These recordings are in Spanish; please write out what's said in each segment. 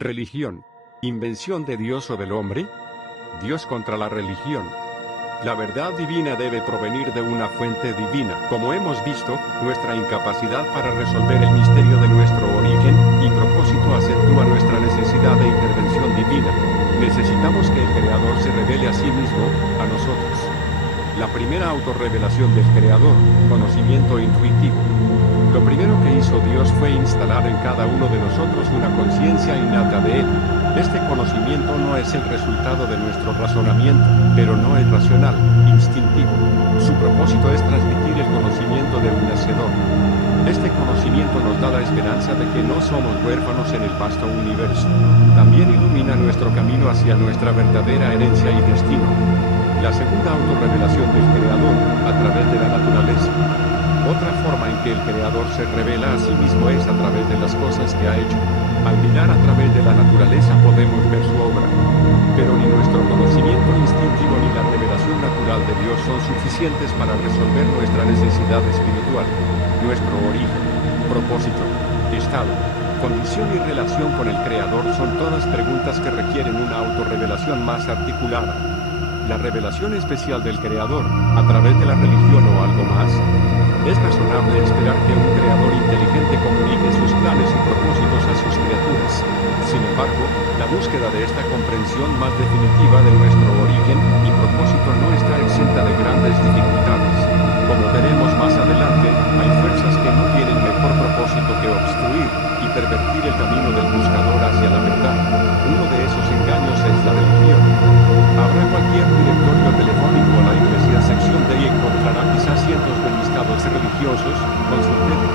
Religión. ¿Invención de Dios o del hombre? Dios contra la religión. La verdad divina debe provenir de una fuente divina. Como hemos visto, nuestra incapacidad para resolver el misterio de nuestro origen y propósito acentúa nuestra necesidad de intervención divina. Necesitamos que el Creador se revele a sí mismo, a nosotros. La primera autorrevelación del Creador, conocimiento intuitivo. Lo primero que hizo Dios fue instalar en cada uno de nosotros una conciencia innata de Él. Este conocimiento no es el resultado de nuestro razonamiento, pero no es racional, instintivo. Su propósito es transmitir el conocimiento de un Hacedor. Este conocimiento nos da la esperanza de que no somos huérfanos en el vasto universo. También ilumina nuestro camino hacia nuestra verdadera herencia y destino. La segunda autorrevelación del Creador, a través de la naturaleza. Otra forma en que el Creador se revela a sí mismo es a través de las cosas que ha hecho. Al mirar a través de la naturaleza podemos ver su obra. Pero ni nuestro conocimiento instintivo ni la revelación natural de Dios son suficientes para resolver nuestra necesidad espiritual, nuestro origen, propósito, estado, condición y relación con el Creador son todas preguntas que requieren una autorrevelación más articulada. La revelación especial del Creador, a través de la religión o algo más. Es razonable esperar que un Creador inteligente comunique sus planes y propósitos a sus criaturas. Sin embargo, la búsqueda de esta comprensión más definitiva de nuestro origen y propósito no está exenta de grandes dificultades. Como veremos más adelante, hay fuerzas que no tienen mejor propósito que obstruir y pervertir el camino del buscador hacia la verdad. Uno de esos engaños es la religión. Habrá cualquier directorio telefónico a la iglesia sección D y encontrará quizás cientos de listados religiosos. Consulte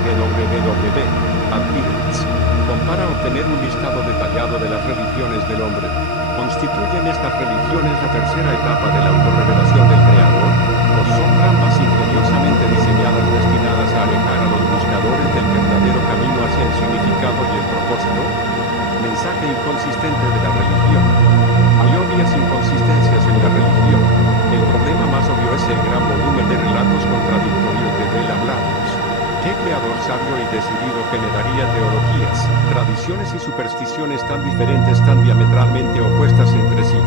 www. Adherents. Para obtener un listado detallado de las religiones del hombre. ¿Constituyen estas religiones la tercera etapa de la autorrevelación del Creador? ¿O son trampas ingeniosamente diseñadas destinadas a alejar a los buscadores del verdadero camino hacia el significado y el propósito? Mensaje inconsistente de la religión. Hay obvias inconsistencias en la religión. El problema más obvio es el gran volumen de relatos contradictorios de él hablamos. ¿Qué creador sabio y decidido generaría teologías, tradiciones y supersticiones tan diferentes, tan diametralmente opuestas entre sí?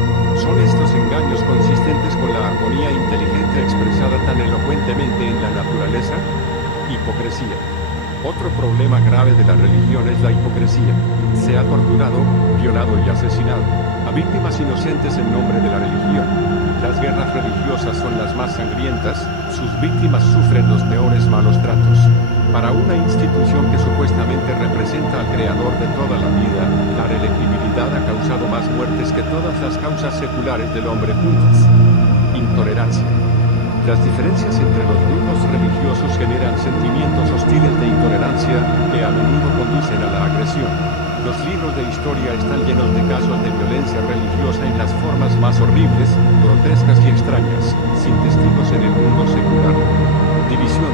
¿Son estos engaños consistentes con la armonía inteligente expresada tan elocuentemente en la naturaleza? Hipocresía. Otro problema grave de la religión es la hipocresía. Se ha torturado, violado y asesinado a víctimas inocentes en nombre de la religión. Las guerras religiosas son las más sangrientas, sus víctimas sufren los peores malos tratos. Para una institución que supuestamente representa al Creador de toda la vida, la elegibilidad ha causado más muertes que todas las causas seculares del hombre juntas. Intolerancia. Las diferencias entre los grupos religiosos generan sentimientos hostiles de intolerancia que a menudo conducen a la agresión. Los libros de historia están llenos de casos de violencia religiosa en las formas más horribles, grotescas y extrañas, sin testigos en el mundo secular. División.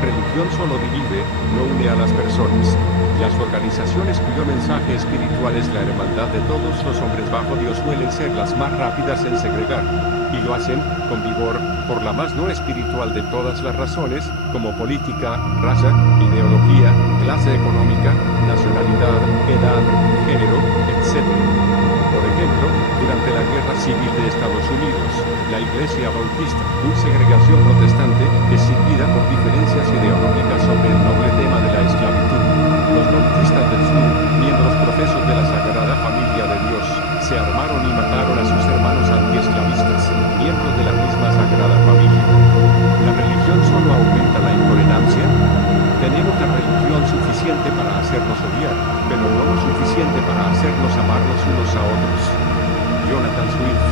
Religión solo divide, no une a las personas. Las organizaciones cuyo mensaje espiritual es la hermandad de todos los hombres bajo Dios suelen ser las más rápidas en segregar, y lo hacen, con vigor, por la más no espiritual de todas las razones, como política, raza, ideología, clase económica, nacionalidad, edad, género, etc. Por ejemplo, durante la Guerra Civil de Estados Unidos, la Iglesia Bautista, una segregación protestante, es seguida por diferencias ideológicas sobre el noble tema de la esclavitud. Los bautistas del sur, miembros profesos de la Sagrada Familia de Dios, se armaron y mataron a sus hermanos antiesclavistas, miembros de la misma Sagrada Familia. ¿La religión solo aumenta la intolerancia? Tenemos la religión suficiente para hacernos odiar, pero no lo suficiente para hacernos amarnos unos a otros. Jonathan Swift.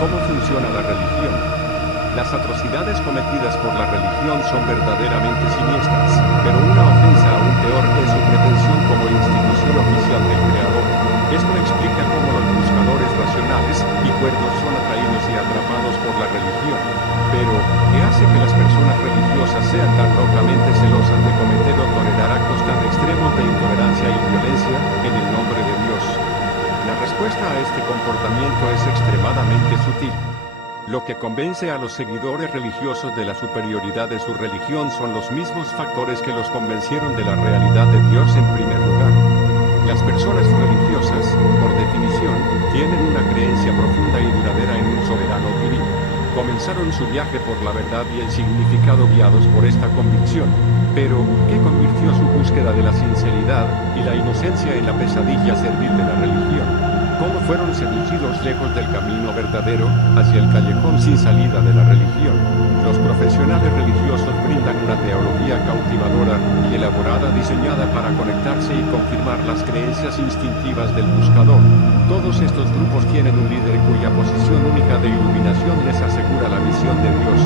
¿Cómo funciona la religión? Las atrocidades cometidas por la religión son verdaderamente siniestras, pero una ofensa aún peor es su pretensión como institución oficial del Creador. Esto explica cómo los buscadores racionales y cuerdos son atraídos y atrapados por la religión. Pero, ¿qué hace que las personas religiosas sean tan locamente celosas de cometer o tolerar actos tan extremos de intolerancia y violencia en el nombre de Dios? La respuesta a este comportamiento es extremadamente sutil. Lo que convence a los seguidores religiosos de la superioridad de su religión son los mismos factores que los convencieron de la realidad de Dios en primer lugar. comenzaron su viaje por la verdad y el significado guiados por esta convicción. Pero, ¿qué convirtió su búsqueda de la sinceridad y la inocencia en la pesadilla servil de la religión? ¿Cómo fueron seducidos lejos del camino verdadero, hacia el callejón sin salida de la religión? Los profesionales religiosos brindan una teología cautivadora y elaborada diseñada para conectarse y confirmar las creencias instintivas del buscador. Todos estos grupos tienen un líder cuya posición única de iluminación les asegura la misión de Dios.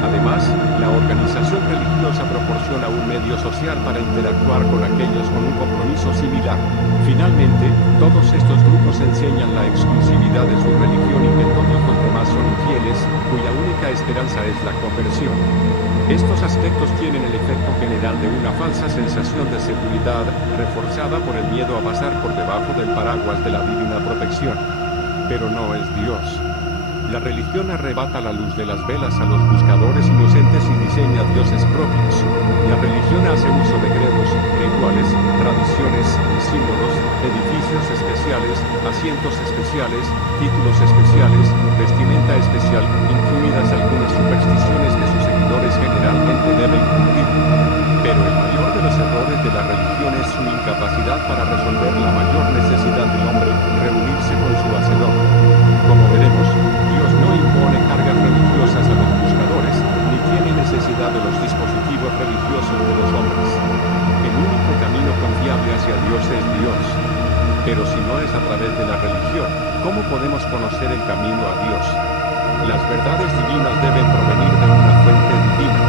Además, la organización religiosa proporciona un medio social para interactuar con aquellos con un compromiso similar. Finalmente, todos estos grupos enseñan la exclusividad de su religión y que todos los demás son infieles, cuya única esperanza es la conversión. Estos aspectos tienen el efecto general de una falsa sensación de seguridad, reforzada por el miedo a pasar por debajo del paraguas de la divina protección. Pero no es Dios. La religión arrebata la luz de las velas a los buscadores inocentes y diseña dioses propios. La religión hace uso de credos, rituales, tradiciones, símbolos, edificios especiales, asientos especiales, títulos especiales, vestimenta especial, incluidas algunas supersticiones que sus seguidores generalmente deben cumplir. Pero el mayor de los errores de la religión es su incapacidad para resolver la mayor necesidad del hombre, reunirse con su Hacedor. Como veremos, Dios no impone cargas religiosas a los buscadores, ni tiene necesidad de los dispositivos religiosos de los hombres. El único camino confiable hacia Dios es Dios. Pero si no es a través de la religión, ¿cómo podemos conocer el camino a Dios? Las verdades divinas deben provenir de una fuente divina.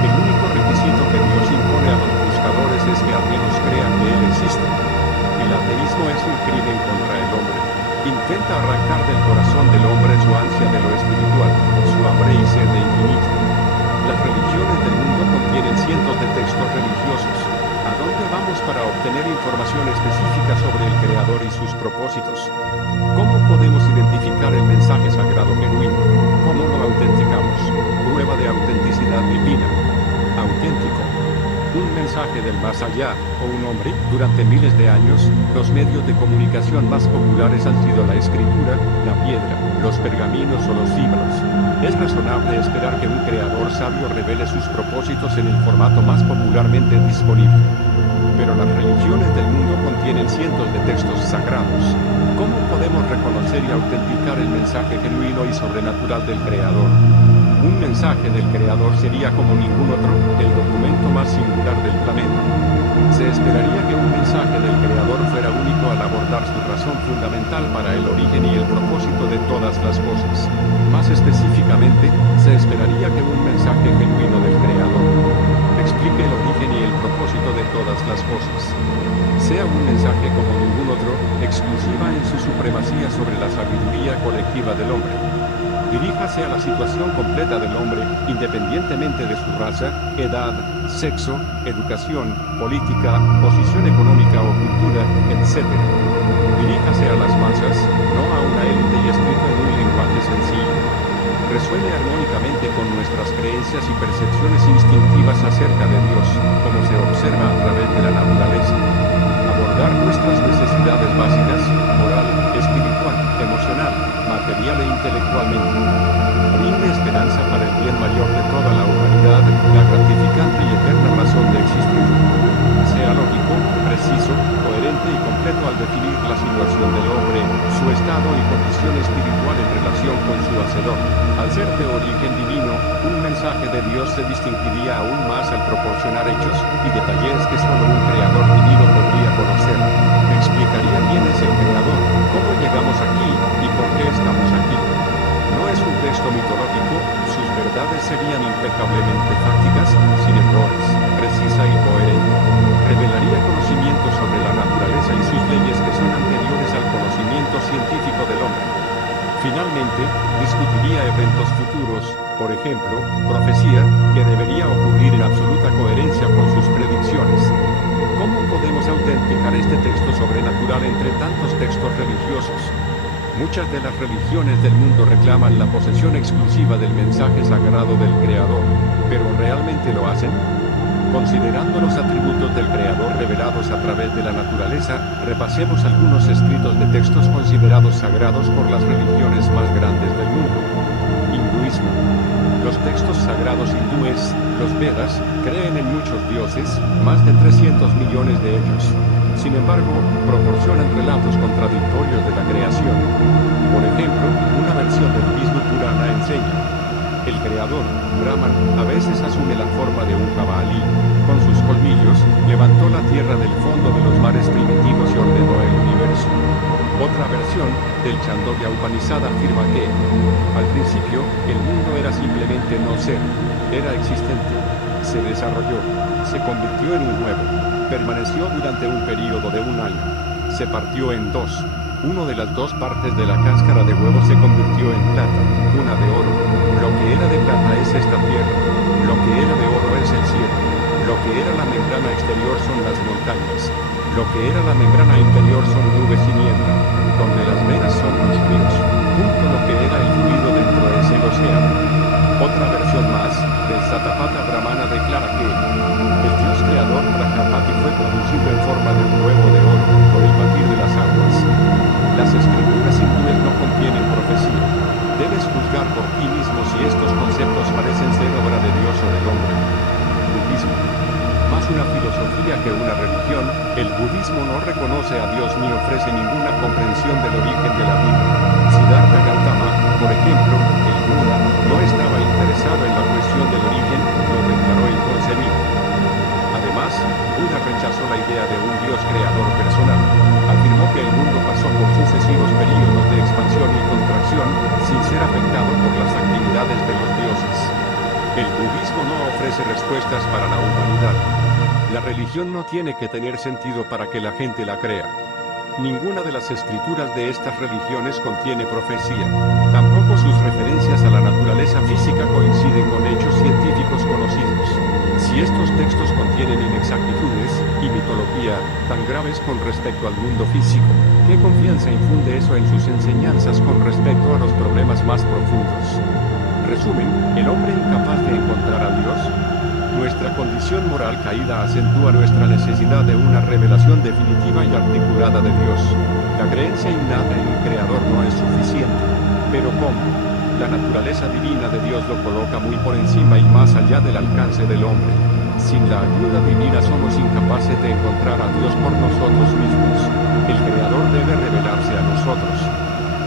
El único requisito que Dios impone a los buscadores es que al menos crean que Él existe. El ateísmo es un crimen contra el hombre. Intenta arrancar del corazón del hombre su ansia de lo espiritual, su hambre y sed de infinito. Las religiones del mundo contienen cientos de textos religiosos. ¿A dónde vamos para obtener información específica sobre el Creador y sus propósitos? ¿Cómo podemos identificar el mensaje sagrado genuino? ¿Cómo lo autenticamos? Prueba de autenticidad divina. Auténtico. Un mensaje del más allá, o un hombre. Durante miles de años, los medios de comunicación más populares han sido la escritura, la piedra, los pergaminos o los libros. Es razonable esperar que un creador sabio revele sus propósitos en el formato más popularmente disponible. Pero las religiones del mundo contienen cientos de textos sagrados. ¿Cómo podemos reconocer y autenticar el mensaje genuino y sobrenatural del Creador? Un mensaje del Creador sería como ningún otro, el documento más singular del planeta. Se esperaría que un mensaje del Creador fuera único al abordar su razón fundamental para el origen y el propósito de todas las cosas. Más específicamente, se esperaría que un mensaje genuino del Creador explique el origen y el propósito de todas las cosas. Sea un mensaje como ningún otro, exclusiva en su supremacía sobre la sabiduría colectiva del hombre. Diríjase a la situación completa del hombre, independientemente de su raza, edad, sexo, educación, política, posición económica o cultura, etc. Diríjase a las masas, no a una élite y escrito en un lenguaje sencillo. Resuene armónicamente con nuestras creencias y percepciones instintivas acerca de Dios, como se observa a través de la naturaleza. Abordar nuestras necesidades básicas, moral, espiritual, emocional, material e intelectualmente. Brinde esperanza para el bien mayor de toda la humanidad, la gratificante y eterna razón de existir. Sea lógico, preciso, coherente y completo al definir la situación del hombre, su estado y condición espiritual en relación con su Hacedor. Al ser de origen divino, un mensaje de Dios se distinguiría aún más al proporcionar hechos y detalles que solo un creador divino podría conocer. Explicaría quién es el creador, cómo llegamos aquí y por qué estamos aquí. No es un texto mitológico, sus verdades serían impecablemente fácticas, sin errores, precisa y coherente. Revelaría conocimientos sobre la naturaleza y sus leyes que son anteriores al conocimiento científico del hombre. Finalmente, discutiría eventos futuros, por ejemplo, profecía, que debería ocurrir en absoluta coherencia con sus predicciones. ¿Cómo podemos autenticar este texto sobrenatural entre tantos textos religiosos? Muchas de las religiones del mundo reclaman la posesión exclusiva del mensaje sagrado del Creador, pero ¿realmente lo hacen? Considerando los atributos del Creador revelados a través de la naturaleza, repasemos algunos escritos de textos considerados sagrados por las religiones más grandes del mundo. Hinduismo. Los textos sagrados hindúes, los Vedas, creen en muchos dioses, más de 300 millones de ellos. Sin embargo, proporcionan relatos contradictorios de la creación. Por ejemplo, una versión del Vishnu Purana enseña: el creador, Brahman, a veces asume la forma de un jabalí. Con sus colmillos, levantó la tierra del fondo de los mares primitivos y ordenó el universo. Otra versión, del Chandogya Upanishad, afirma que, al principio, el mundo era simplemente no ser, era existente. Se desarrolló, se convirtió en un huevo, permaneció durante un período de 1 año. Se partió en dos. Una de las dos partes de la cáscara de huevo se convirtió en plata, una de oro. Lo que era de plata es esta tierra, lo que era de oro es el cielo. Lo que era la membrana exterior son las montañas. Lo que era la membrana interior son nubes y niebla. Donde las venas son los ríos. Junto lo que era el fluido dentro es el océano. Otra versión más, del Satapatha Brahmana, declara que el dios creador Prajapati fue producido en forma de un huevo de oro por el batir de las aguas. Las escrituras hindúes no contienen profecía. Debes juzgar por ti mismo si estos conceptos parecen ser obra de Dios o del hombre. Budismo. Más una filosofía que una religión, el budismo no reconoce a Dios ni ofrece ninguna comprensión del origen de la vida. Siddhartha Gautama, por ejemplo, el Buda, no estaba interesado en la cuestión del origen, lo declaró inconcebible. Además, Buda rechazó la idea de un Dios creador personal. Afirmó que el mundo pasó por sucesivos períodos de expansión y contracción, sin ser afectado por las actividades de los dioses. El budismo no ofrece respuestas para la humanidad. La religión no tiene que tener sentido para que la gente la crea. Ninguna de las escrituras de estas religiones contiene profecía. Tampoco sus referencias a la naturaleza física coinciden con hechos científicos conocidos. Si estos textos contienen inexactitudes y mitología tan graves con respecto al mundo físico, ¿qué confianza infunde eso en sus enseñanzas con respecto a los problemas más profundos? Resumen, ¿el hombre incapaz de encontrar a Dios? Nuestra condición moral caída acentúa nuestra necesidad de una revelación definitiva y articulada de Dios. La creencia innata en un creador no es suficiente. ¿Pero cómo? La naturaleza divina de Dios lo coloca muy por encima y más allá del alcance del hombre. Sin la ayuda divina somos incapaces de encontrar a Dios por nosotros mismos. El creador debe revelarse a nosotros.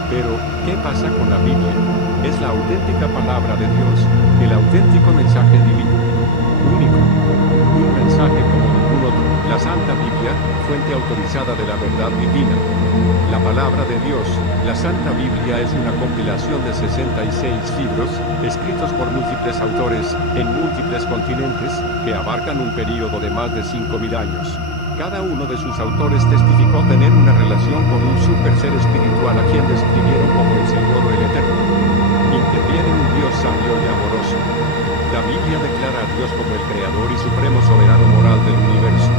Pero, ¿qué pasa con la Biblia? Es la auténtica palabra de Dios, el auténtico mensaje divino. Único. Un mensaje como ningún otro. La Santa Biblia, fuente autorizada de la verdad divina. La palabra de Dios, la Santa Biblia, es una compilación de 66 libros, escritos por múltiples autores, en múltiples continentes, que abarcan un período de más de 5.000 años. Cada uno de sus autores testificó tener una relación con un super ser espiritual a quien describieron como el Señor o el Eterno. Interviene un Dios sabio y amoroso. La Biblia declara a Dios como el creador y supremo soberano moral del universo.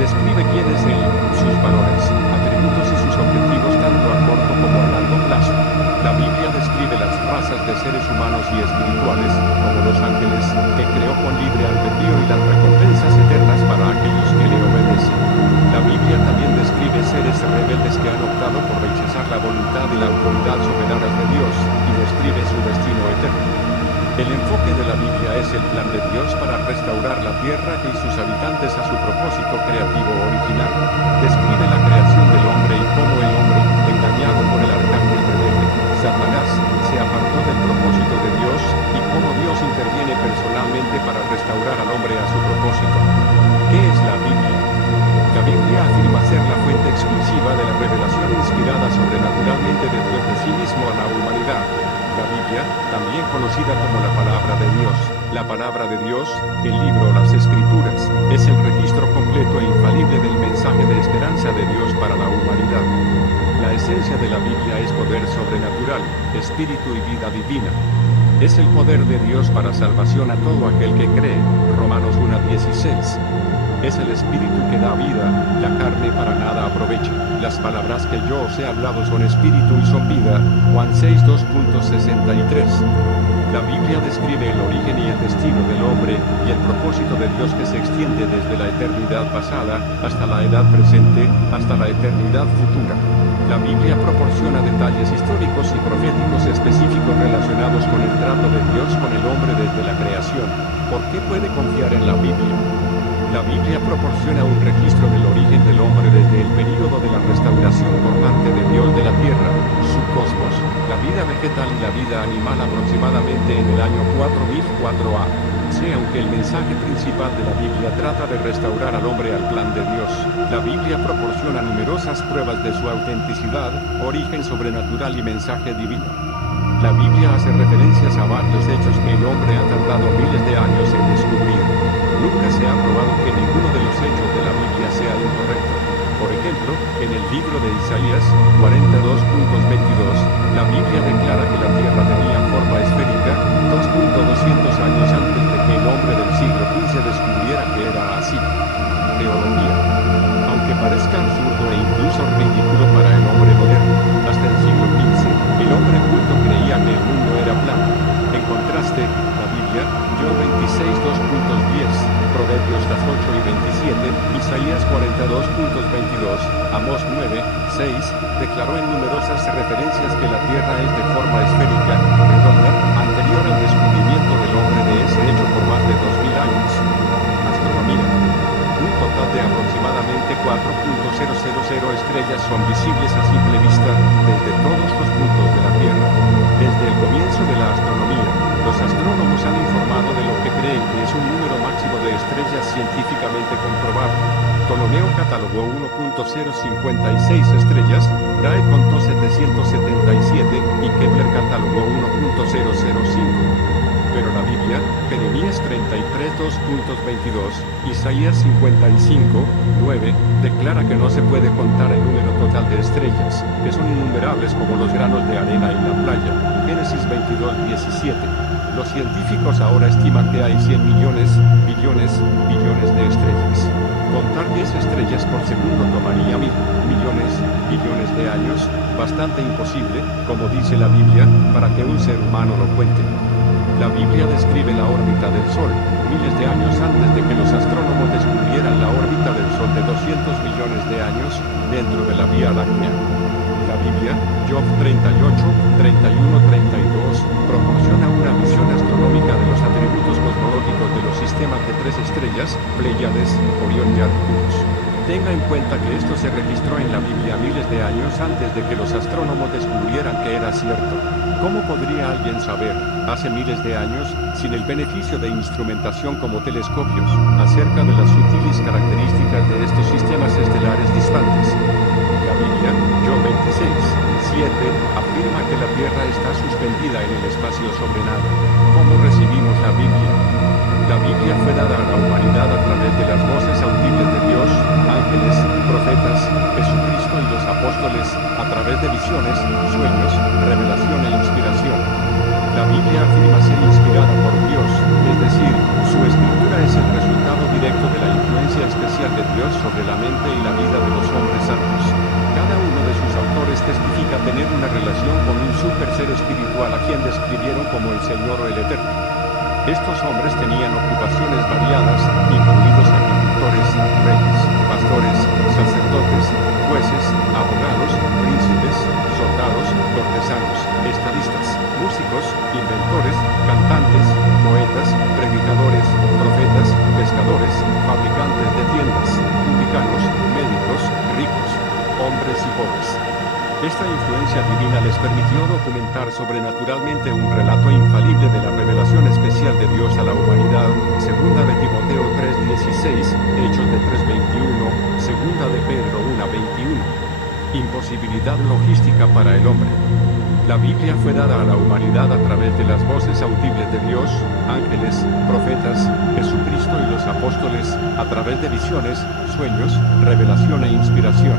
Describe quién es Él, sus valores, atributos y sus objetivos tanto a corto como a largo plazo. La Biblia describe las razas de seres humanos y espirituales, como los ángeles, que creó con libre albedrío y las recompensas eternas para aquellos que le obedecen. La Biblia también describe seres rebeldes que han optado por rechazar la voluntad y la autoridad soberanas de Dios, y describe su destino eterno. El enfoque de la Biblia es el plan de Dios para restaurar la tierra y sus habitantes a su propósito creativo original. Describe la creación del hombre y cómo el hombre, engañado por el arcángel rebelde, Satanás, se apartó del propósito de Dios, y cómo Dios interviene personalmente para restaurar al hombre a su propósito. ¿Qué es la Biblia? La Biblia afirma ser la fuente exclusiva de la revelación inspirada sobrenaturalmente de Dios de sí mismo a la humanidad. La Biblia, también conocida como la Palabra de Dios, la Palabra de Dios, el libro o las Escrituras, es el registro completo e infalible del mensaje de esperanza de Dios para la humanidad. La esencia de la Biblia es poder sobrenatural, espíritu y vida divina. Es el poder de Dios para salvación a todo aquel que cree. Romanos 1:16. Es el espíritu que da vida, la carne para nada aprovecha. Las palabras que yo os he hablado son espíritu y son vida. Juan 6, 2.63. La Biblia describe el origen y el destino del hombre, y el propósito de Dios que se extiende desde la eternidad pasada, hasta la edad presente, hasta la eternidad futura. La Biblia proporciona detalles históricos y proféticos específicos relacionados con el trato de Dios con el hombre desde la creación. ¿Por qué puede confiar en la Biblia? La Biblia proporciona un registro del origen del hombre desde el período de la restauración por parte de Dios de la tierra, su cosmos, la vida vegetal y la vida animal aproximadamente en el año 4004 A. Aunque el mensaje principal de la Biblia trata de restaurar al hombre al plan de Dios, la Biblia proporciona numerosas pruebas de su autenticidad, origen sobrenatural y mensaje divino. La Biblia hace referencias a varios hechos que el hombre ha tardado miles de años en descubrir. Nunca se ha probado que ninguno de los hechos de la Biblia sea incorrecto. Por ejemplo, en el libro de Isaías 42.22, la Biblia declara que la tierra tenía forma esférica, 2.200 años antes de que el hombre del siglo XV descubriera que era así. Teología. Aunque parezca absurdo e incluso ridículo para el hombre moderno, hasta el siglo XV, el hombre culto creía que el mundo era plano. En contraste, la Biblia, Job 26, 2.10, Proverbios 8 y 27, Isaías 42.22, Amós 9, 6, declaró en numerosas referencias que la tierra es de forma esférica, redonda, anterior al descubrimiento del hombre de ese hecho por más de 2000 años. Astronomía. Un total de aproximadamente 4.000 estrellas son visibles a simple vista, desde todos los puntos de la Tierra. Desde el comienzo de la astronomía, los astrónomos han informado de lo que creen que es un número máximo de estrellas científicamente comprobado. Ptolomeo catalogó 1.056 estrellas, Brahe contó 777 y Kepler catalogó 1.005. Pero la Biblia, Jeremías 33, 2.22, Isaías 55, 9, declara que no se puede contar el número total de estrellas, que son innumerables como los granos de arena en la playa. Génesis 22, 17. Los científicos ahora estiman que hay 100 millones, billones de estrellas. Contar 10 estrellas por segundo tomaría 1000 millones, billones de años, bastante imposible, como dice la Biblia, para que un ser humano lo cuente. La Biblia describe la órbita del Sol, miles de años antes de que los astrónomos descubrieran la órbita del Sol de 200 millones de años, dentro de la Vía Láctea. La Biblia, Job 38, 31, 32, proporciona una visión astronómica de los atributos cosmológicos de los sistemas de 3 estrellas, Pléyades, Orión y Arcturus. Tenga en cuenta que esto se registró en la Biblia miles de años antes de que los astrónomos descubrieran que era cierto. ¿Cómo podría alguien saber, hace miles de años, sin el beneficio de instrumentación como telescopios, acerca de las sutiles características de estos sistemas estelares distantes? La Biblia, Job 26, 7, afirma que la Tierra está suspendida en el espacio sobre nada. ¿Cómo recibimos la Biblia? La Biblia fue dada a la humanidad a través de las voces audibles de Dios, ángeles, profetas, Jesucristo y los apóstoles, a través de visiones, sueños, revelación e inspiración. La Biblia afirma ser inspirada por Dios, es decir, su escritura es el resultado directo de la influencia especial de Dios sobre la mente y la vida de los hombres santos. Cada uno de sus autores testifica tener una relación con un super ser espiritual a quien describieron como el Señor o el Eterno. Estos hombres tenían ocupaciones variadas, incluidos agricultores, reyes, pastores, sacerdotes, jueces, abogados, príncipes, soldados, cortesanos, estadistas, músicos, inventores, cantantes, poetas, predicadores, profetas, pescadores, fabricantes de tiendas, publicanos, médicos, ricos, hombres y pobres. Esta influencia divina les permitió documentar sobrenaturalmente un relato infalible de la revelación especial de Dios a la humanidad, segunda de Timoteo 3:16, Hechos de 3:21, segunda de Pedro 1:21. Imposibilidad logística para el hombre. La Biblia fue dada a la humanidad a través de las voces audibles de Dios, ángeles, profetas, Jesucristo y los apóstoles, a través de visiones, sueños, revelación e inspiración.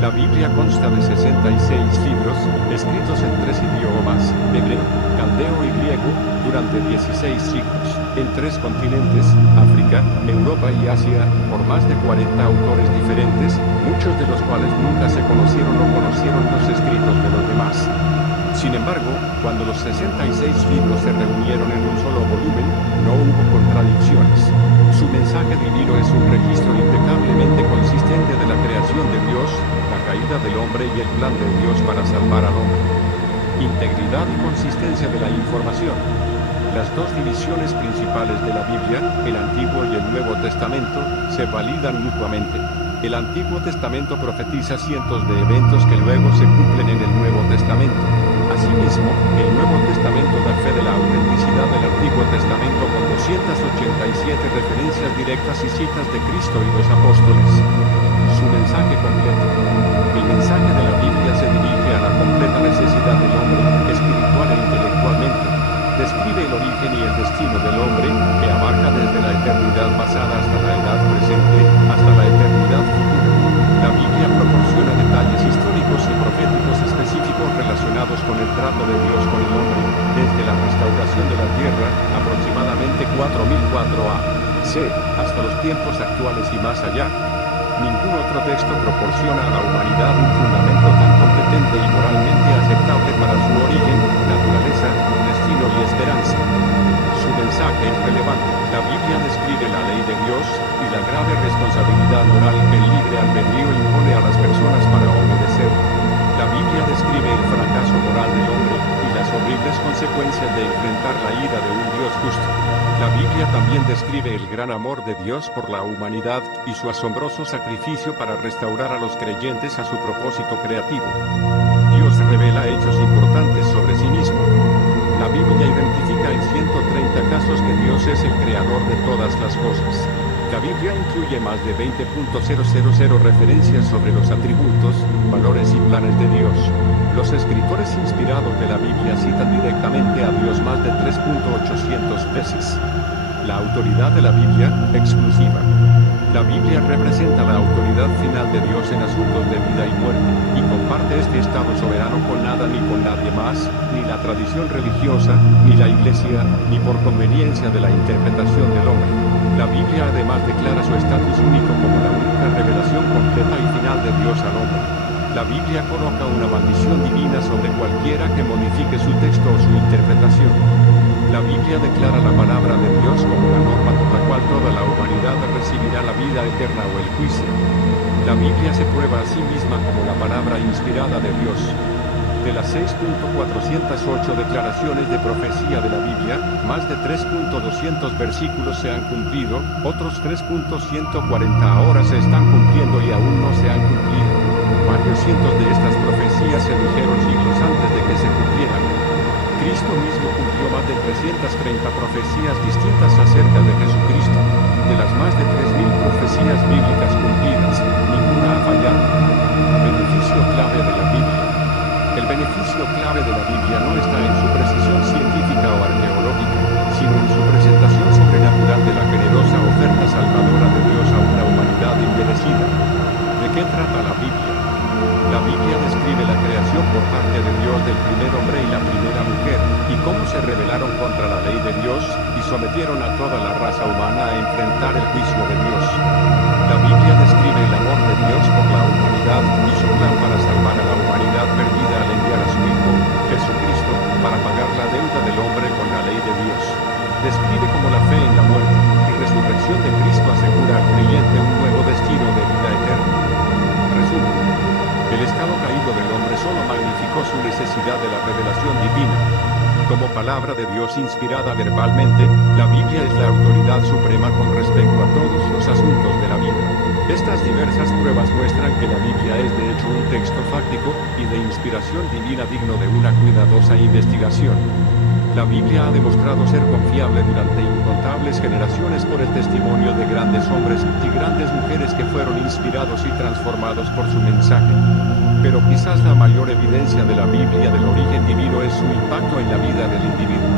La Biblia consta de 66 libros, escritos en 3 idiomas, hebreo, caldeo y griego, durante 16 siglos. en 3 continentes, África, Europa y Asia, por más de 40 autores diferentes, muchos de los cuales nunca se conocieron o conocieron los escritos de los demás. Sin embargo, cuando los 66 libros se reunieron en un solo volumen, no hubo contradicciones. Su mensaje divino es un registro impecablemente consistente de la creación de Dios, la caída del hombre y el plan de Dios para salvar al hombre. Integridad y consistencia de la información. Las dos divisiones principales de la Biblia, el Antiguo y el Nuevo Testamento, se validan mutuamente. El Antiguo Testamento profetiza cientos de eventos que luego se cumplen en el Nuevo Testamento. Asimismo, el Nuevo Testamento da fe de la autenticidad del Antiguo Testamento con 287 referencias directas y citas de Cristo y los apóstoles. Su mensaje completo. El mensaje de la Biblia se dirige a la completa necesidad del hombre, espiritual e intelectualmente. Describe el origen y el destino del hombre, que abarca desde la eternidad pasada hasta la edad presente, hasta la eternidad futura. La Biblia proporciona detalles históricos y proféticos específicos relacionados con el trato de Dios con el hombre, desde la restauración de la tierra, aproximadamente 4004 a.C., hasta los tiempos actuales y más allá. Ningún otro texto proporciona a la humanidad un fundamento tan competente y moralmente aceptable para su origen, naturaleza, destino y esperanza. Su mensaje es relevante. La Biblia describe la ley de Dios y la grave responsabilidad moral que el libre albedrío impone a las personas para obedecer. La Biblia describe el fracaso moral del hombre y las horribles consecuencias de enfrentar la ira de un Dios justo. La Biblia también describe el gran amor de Dios por la humanidad y su asombroso sacrificio para restaurar a los creyentes a su propósito creativo. Dios revela hechos importantes sobre sí mismo. La Biblia identifica en 130 casos que Dios es el creador de todas las cosas. La Biblia incluye más de 20.000 referencias sobre los atributos, valores y planes de Dios. Los escritores inspirados de la Biblia citan directamente a Dios más de 3.800 veces. La autoridad de la Biblia, exclusiva. La Biblia representa la autoridad final de Dios en asuntos de vida y muerte, y comparte este estado soberano con nada ni con nadie más, ni la tradición religiosa, ni la Iglesia, ni por conveniencia de la interpretación del hombre. La Biblia además declara su estatus único como la única revelación completa y final de Dios al hombre. La Biblia coloca una maldición divina sobre cualquiera que modifique su texto o su interpretación. La Biblia declara la palabra de Dios como la norma por la cual toda la humanidad recibirá la vida eterna o el juicio. La Biblia se prueba a sí misma como la palabra inspirada de Dios. De las 6.408 declaraciones de profecía de la Biblia, más de 3.200 versículos se han cumplido, otros 3.140 ahora se están cumpliendo y aún no se han cumplido. Varios cientos de estas profecías se dijeron siglos antes de que se cumplieran. Cristo mismo cumplió más de 330 profecías distintas acerca de Jesucristo. De las más de 3.000 profecías bíblicas cumplidas, ninguna ha fallado. Beneficio clave de la Biblia. El beneficio clave de la Biblia no está en su precisión científica o arqueológica, sino en su presentación sobrenatural de la generosa oferta salvadora de Dios a una humanidad imperecida. ¿De qué trata la Biblia? La Biblia describe la creación por parte de Dios del primer hombre y la primera mujer, y cómo se rebelaron contra la ley de Dios, y sometieron a toda la raza humana a enfrentar el juicio de Dios. La Biblia describe el amor de Dios por la humanidad y su plan para salvar a la humanidad perdida al enviar a su Hijo, Jesucristo, para pagar la deuda del hombre con la ley de Dios. Describe cómo la fe en la muerte y resurrección de Cristo asegura al creyente un nuevo destino de vida eterna. Resumen. El estado caído del hombre solo magnificó su necesidad de la revelación divina. Como palabra de Dios inspirada verbalmente, la Biblia es la autoridad suprema con respecto a todos los asuntos de la vida. Estas diversas pruebas muestran que la Biblia es de hecho un texto fáctico y de inspiración divina digno de una cuidadosa investigación. La Biblia ha demostrado ser confiable durante incontables generaciones por el testimonio de grandes hombres y grandes mujeres que fueron inspirados y transformados por su mensaje. Pero quizás la mayor evidencia de la Biblia del origen divino es su impacto en la vida del individuo.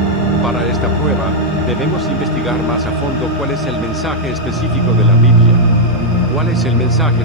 Para esta prueba, debemos investigar más a fondo cuál es el mensaje específico de la Biblia. ¿Cuál es el mensaje